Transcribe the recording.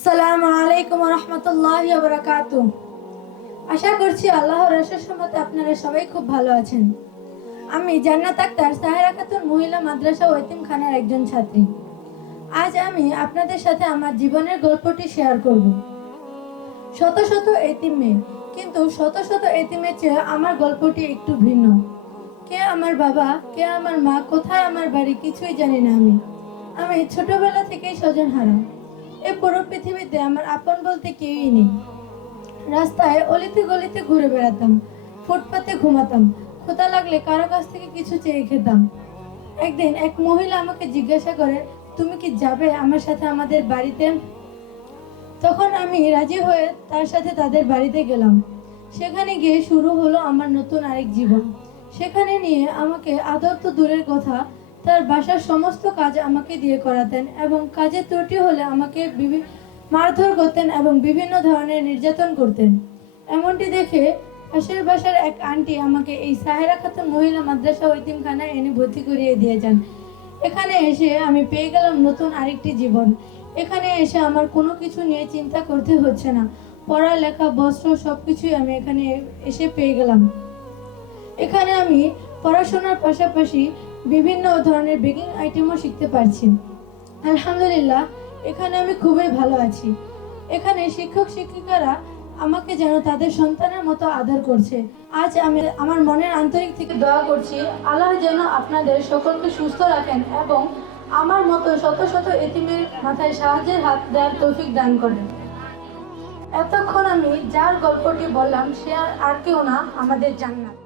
আসসালামু আলাইকুম ওয়া রাহমাতুল্লাহি ওয়া বারাকাতুহু। আশা করছি আল্লাহর অশেষ রহমতে আপনারা সবাই খুব ভালো আছেন। আমি জান্নাত আক্তার সাহেরা খাতুন মহিলা মাদ্রাসা ও এতিমখানার একজন ছাত্রী। আজ আমি আপনাদের সাথে আমার জীবনের গল্পটি শেয়ার করব। শত শত এতিম মেয়ে, কিন্তু শত শত এতিমের চেয়ে আমার গল্পটি একটু ভিন্ন। কে আমার বাবা, কে আমার মা, কোথায় আমার বাড়ি, কিছুই জানি না। আমি ছোটবেলা থেকেই স্বজনহারা। এই পুরো পৃথিবীতে আমার আপন বলতে কেউই নেই। রাস্তায় অলিতে গলিতে ঘুরে বেড়াতাম, ফুটপাতে ঘুমাতাম, ক্ষুধা লাগলে কারো কাছ থেকে কিছু চেয়ে খেতাম। একদিন এক মহিলা আমাকে জিজ্ঞাসা করে, তুমি কি যাবে আমার সাথে আমাদের বাড়িতে? তখন আমি রাজি হয়ে তার সাথে তাদের বাড়িতে গেলাম। সেখানে গিয়ে শুরু হলো আমার নতুন আরেক জীবন। সেখানে নিয়ে আমাকে আদর তো দূরের কথা, তার বাসার সমস্ত কাজ আমাকে দিয়ে করাতেন এবং কাজের ত্রুটি হলে আমাকে মারধর করতেন এবং বিভিন্ন ধরনের নির্যাতন করতেন। এমনটি দেখে পাশের বাসার এক আন্টি আমাকে এই সাহেরা খাতুন মহিলা মাদ্রাসা ও এতিমখানায় এনে ভর্তি করিয়ে দিয়ে যান। এখানে এসে আমি পেয়ে গেলাম নতুন আরেকটি জীবন। এখানে এসে আমার কোনো কিছু নিয়ে চিন্তা করতে হচ্ছে না। পড়ালেখা, বস্ত্র সবকিছুই আমি এখানে এসে পেয়ে গেলাম। এখানে আমি পড়াশোনার পাশাপাশি বিভিন্ন ধরনের বেকিং আইটেমও শিখতে পারছি। আলহামদুলিল্লাহ, এখানে আমি খুবই ভালো আছি। এখানে শিক্ষক শিক্ষিকারা আমাকে যেন তাদের সন্তানের মতো আদর করছে। আজ আমি আমার মনের আন্তরিক থেকে দোয়া করছি, আল্লাহ যেন আপনাদের সকলকে সুস্থ রাখেন এবং আমার মতো শত শত এতিমের মাথায় সাহায্যের হাত দেওয়ার তৌফিক দান করেন। এতক্ষণ আমি যার গল্পটি বললাম সে আর কেউ না, আমাদের জান্নাত।